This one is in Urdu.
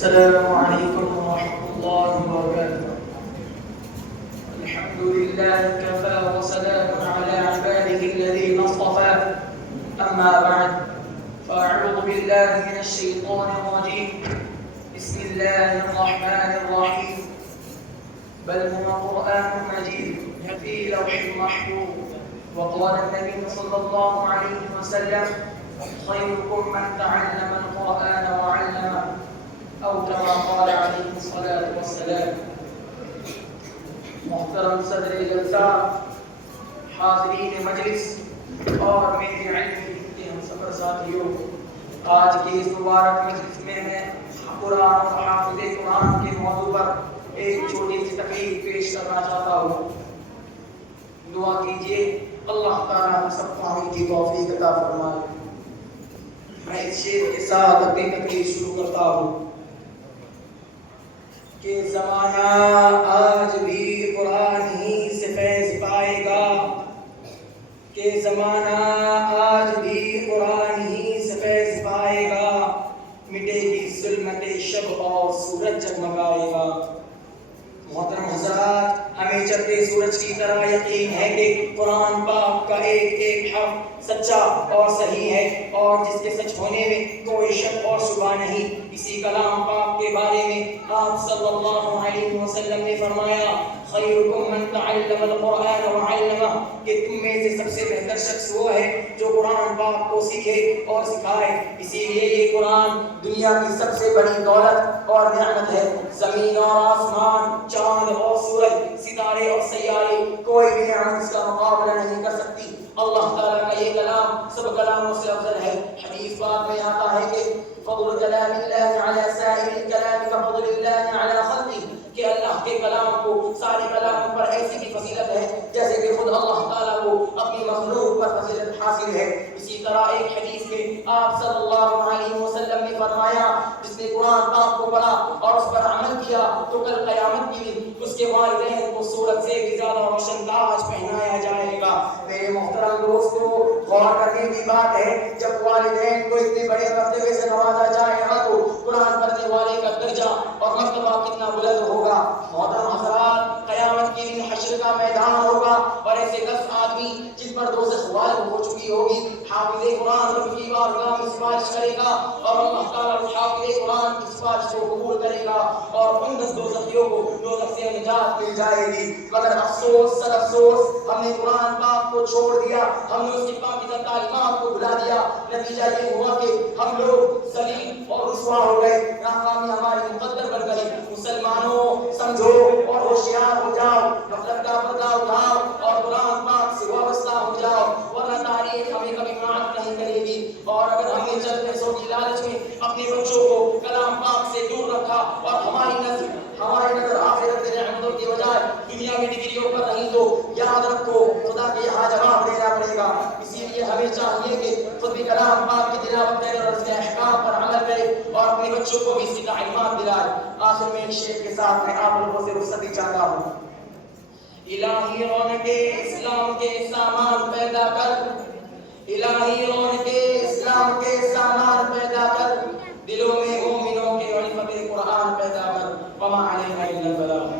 السلام عليكم ورحمة الله وبركاته. الحمد لله كفى وسلام على عباده الذين اصطفى. أما بعد فأعوذ بالله من الشيطان الرجيم. بسم الله الرحمن الرحيم. بل هو قرآن مجيد في لوح محفوظ. وقال النبي صلى الله عليه وسلم: خيركم من تعلم القرآن وعلمه، أو كما قال عليه الصلاة والسلام. محترم صدر جلسہ، حاضرین مجلس اور میرے علم کے ہم سفر ساتھیوں، آج کی اس مبارک مجلس میں قرآن اور حافظ قرآن کے موضوع پر ایک چھوٹی سی تقریر پیش کرنا چاہتا ہوں. دعا کیجیے اللہ تعالیٰ ہم سب کو عمل کی توفیق عطا فرمائے. میں اس شعر کے ساتھ اپنی تقریر شروع کرتا ہوں کہ زمانہ آج بھی قرآن ہی سے فیض پائے گا، کہ زمانہ آج بھی قرآن ہی سے فیض پائے گا، مٹے گی ظلمت شب اور سورج جگمگائے گا. محترم حضرات، ہمیں چڑھتے سورج کی طرح یقین ہے کہ قرآن پاک کا ایک ایک حرف سچا اور صحیح ہے، اور جس کے سچ ہونے میں کوئی شک اور شبہ نہیں. اسی کلام پاک کے بارے میں آپ صلی اللہ علیہ وسلم نے فرمایا: خیرکم من تعلم القرآن وعلمہ، کہ تم میں سے سب سے بہتر شخص وہ ہے جو قرآن پاک کو سیکھے اور سکھائے. اسی لیے یہ قرآن دنیا کی سب سے بڑی دولت اور نعمت ہے. زمین اور آسمان، چاند اور سورج، ستارے اور سیارے، کوئی بھی نعمت اس کا مقابلہ نہیں کر سکتی. اللہ تعالیٰ کا یہ کلام سب کلاموں سے افضل ہے. حدیث بات میں آتا ہے کہ فضل کلام اللہ علی سائر الکلام کفضل اللہ علی خلقہ، کہ اللہ کے کلام کو سارے کلاموں پر ایسی بھی فضیلت ہے جیسے کہ خود اللہ تعالیٰ کو اپنی مخلوق پر فضیلت حاصل ہے. اسی طرح ایک حدیث میں آپ صلی اللہ علیہ وسلم نے فرمایا: جس نے قرآن پاک کو پڑھا اور اس پر عمل کیا تو کل قیامت کے دن اس کے والدین کو سورج سے بھی زیادہ روشن تاج پہنایا جائے گا. میرے محترم دوستو، غور کرنے کی بات ہے، جب والدین کو اتنے بڑے مرتبے سے نوازا جائے گا تو قرآن پڑھنے والے کا درجہ اور مرتبہ کتنا بلند ہوگا. محترم حضرات، قیامت کے دن حشر کا میدان ہوگا اور ایسے 10 آدمی جن پر دوزخ واجب ہو چکی ہوگی، حافظ قرآن رب کی بارگاہ میں سفارش کرے گا اور اللہ تعالیٰ اس حافظ قرآن کی سفارش کو قبول کرے گا اور ان 10 دوزخیوں کو دوزخ سے نجات مل جائے گی. مگر افسوس سر افسوس، ہم نے قرآن پاک کو چھوڑ دیا، ہم نے اس کی پاکیزہ تعلیمات کو بھلا دیا. نتیجہ یہ ہوا کہ ہم لوگ ذلیل اور رسوا ہو گئے، ناکامی ہماری مقدر بن گئی. مسلمانوں، سمجھو اور ہوشیار ہو جاؤ، غفلت کا پردہ اٹھاؤ اور قرآن پاک سے وابستہ ہو جاؤ، ورنہ تاریخ ہمیں کبھی معاف نہیں کرے گی. اور اگر ہم نے چند پیسوں کی لالچ میں اپنے بچوں کو کلام پاک سے دور رکھا اور ہماری نظر آخرت کے نعمتوں کی بجائے دنیا میں ڈگریوں پر رہی، تو یاد رکھو خدا کے یہاں جواب دینا پڑے گا. اسی لیے ہمیں چاہیے کہ خود بھی کلام پاک کی تلاوت کرے اور اس کے احکام پر عمل کرے اور اپنے بچوں کو بھی اس کی تعلیمات دلائے. آخر میں اس شعر کے ساتھ میں آپ لوگوں سے رخصتی چاہتا ہوں. الہی رونق اسلام کے سامان پیدا کر، الہی رونق اسلام کے سامان پیدا کر، دلوں میں مومنوں کے الفت قرآن پیدا کر. وما علینا الا البلاغ.